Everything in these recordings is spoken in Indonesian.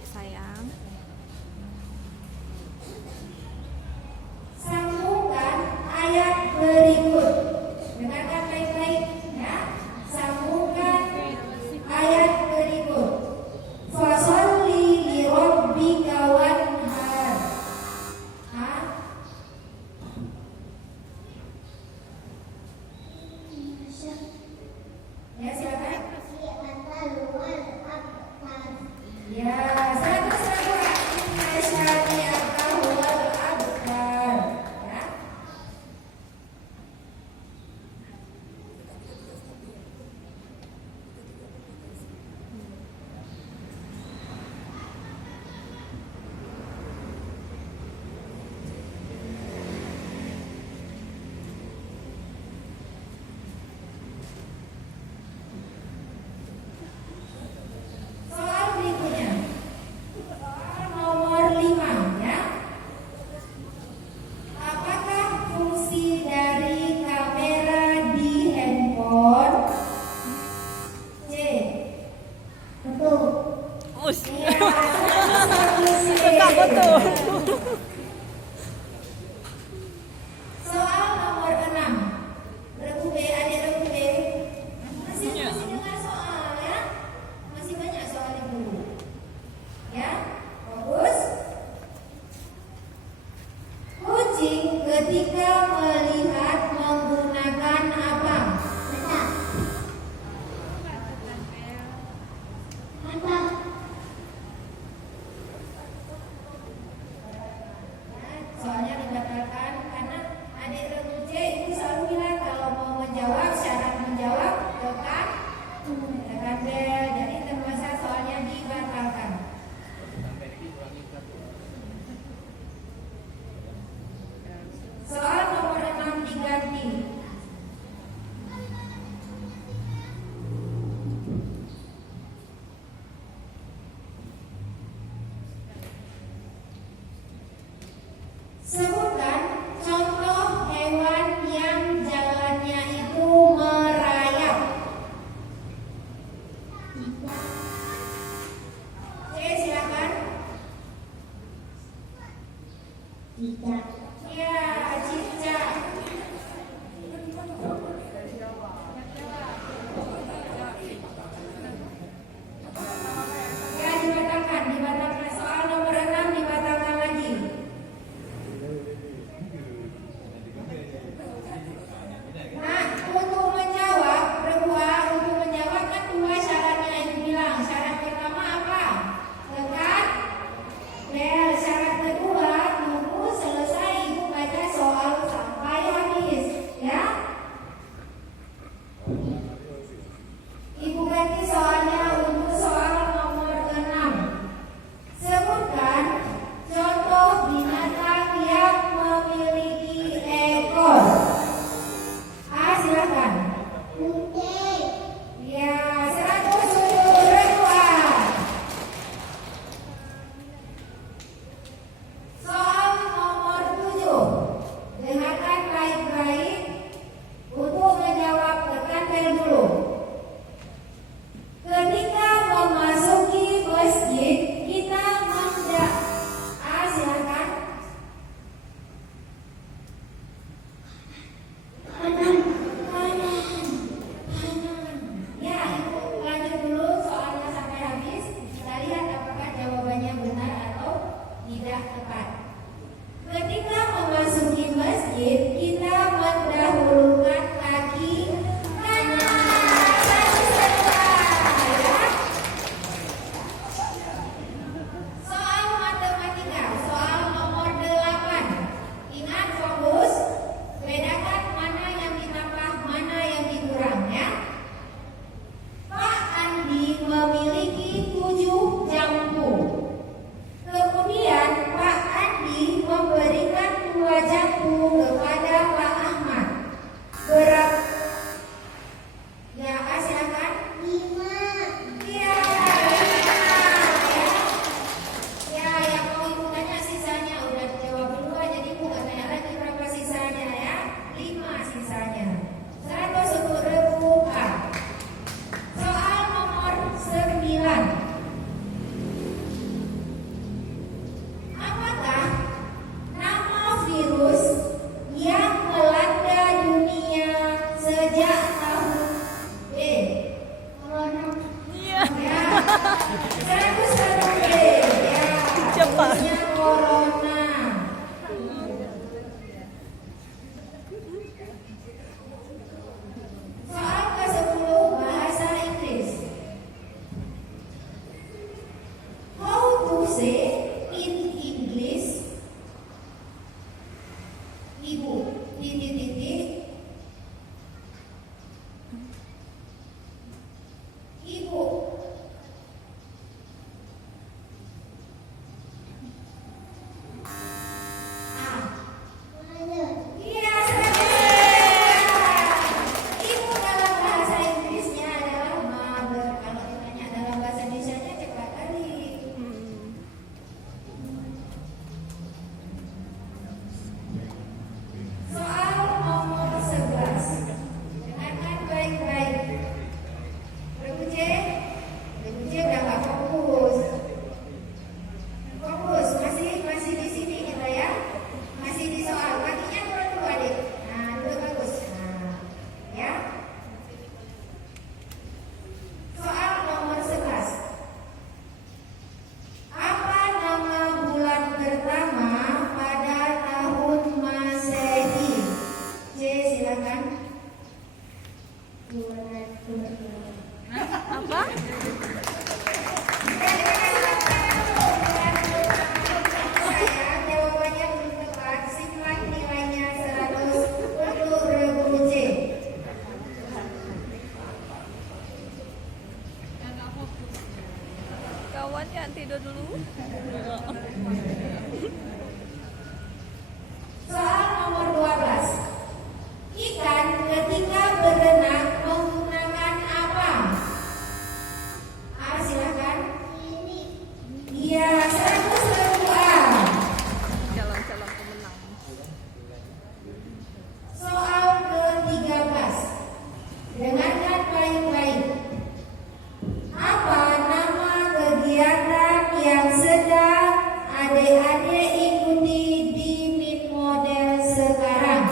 adik sayang. Sambungkan ayat berikut. Dengarkan baik-baik ya. Sambungkan ayat berikut. Fasholli li rabbika wanhar. Ya, silakan. Ya, satu inna syani'aka huwal abtar. Ya. Soal berikutnya. Soal nomor 5 ya. Apakah fungsi dari kamera di handphone? C. Betul. Iya, Enggak betul. soal nomor 6. Regu B, adik regu B. Masih dengar soal ya? Masih banyak soal ibu. Ya, fokus. Kucing ketika melihat menggunakan apa? Mata. Soalnya dibatalkan karena adik regu C itu selalu bilang kalau mau menjawab, syarat menjawab tekan bel. Jadi terpaksa soalnya dibatalkan. Soal nomor 6 diganti. Sebutkan contoh hewan yang jalannya itu merayap. C, silakan. Cicak. Ya, cicak. Ya, dibatalkan. Soal nomor 6 dibatalkan lagi. Nah, untuk menjawab, untuk menjawab kan dua syaratnya ibu bilang. Syarat pertama apa? Tekan bel. Syarat kedua, tunggu selesai ibu baca soal sampai habis. Ya. Ibu ganti soalnya untuk soal nomor 6. Sebutkan contoh binatang yang memiliki ekor. Silakan. Ya, 107 Ridwan. Soal nomor 7. Dengarkan baik-baik. Untuk menjawab tekan bel dulu. Ketika memasuki masjid, kita silakan. Kanan. Ya, ibu lanjut dulu soalnya sampai habis. Kita lihat apakah jawabannya benar atau tidak tepat. Ketika memasuki masjid, kita mendahulukan kaki kanan. Ya. Soal matematika, soal nomor 8. Ingat fokus. Bedakan mana yang ditambah, mana yang dikurang ya. Pak Andi memiliki 7 jambu. Kemudian Pak Andi memberikan 2 jambu kepada Pak Ahmad. Berapa? Ya, silakan. 5. Iya, 5. Ya, yang mau ibu tanya sisanya udah dijawab duluan, jadi ibu gak tanya lagi berapa sisanya ya. 5 sisanya. 100 ribu A. Soal nomor 9. silakan. Apa? Sayang, jawabannya belum tepat. Simpan nilainya 100 untuk berguru C. Kawan jangan tidur dulu. Soal nomor 12. Ikan ketika berenang menggunakan apa? A, silakan. Iya, 100.000 A. Calon-calon pemenang. Soal ke-13. Dengarkan baik-baik. Apa nama kegiatan yang sedang adik-adik ikuti di Min Model sekarang?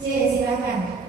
C, silakan.